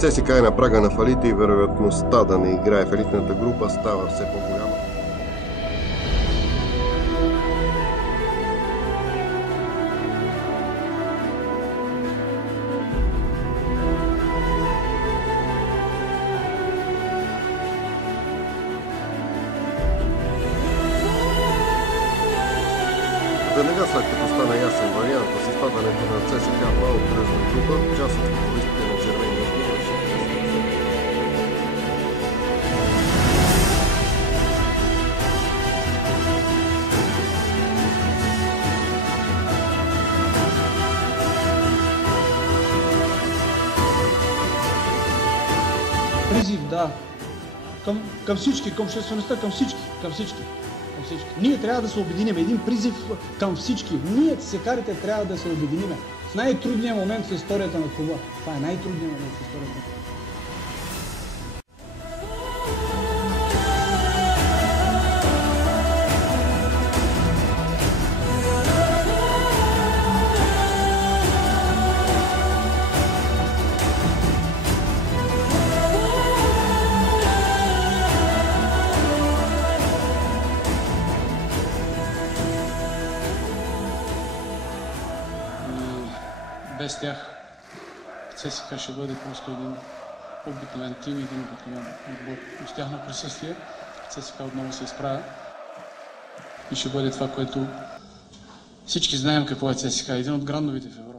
ЦСКА е на прага на фалита и вероятността да не играе в елитната група става все по-голяма. Веднага след като стана ясен вариант с изпадането на ЦСКА в по-кръжна група, част от футболистите на червения отбор призив, да, към всички, към обществеността, към всички. Ние трябва да се обединим. Един призив към всички. Ние, ЦСКА-рите, трябва да се обединим. В най-трудния момент в историята на клуба. Това е най-трудният момент в историята на клуба. Без тях ЦСКА ще бъде просто един обикновен тим, един обикновен отбор. С тяхно присъствие ЦСКА отново се изправя и ще бъде това, което всички знаем какво е ЦСКА. Един от грандовите в Европа.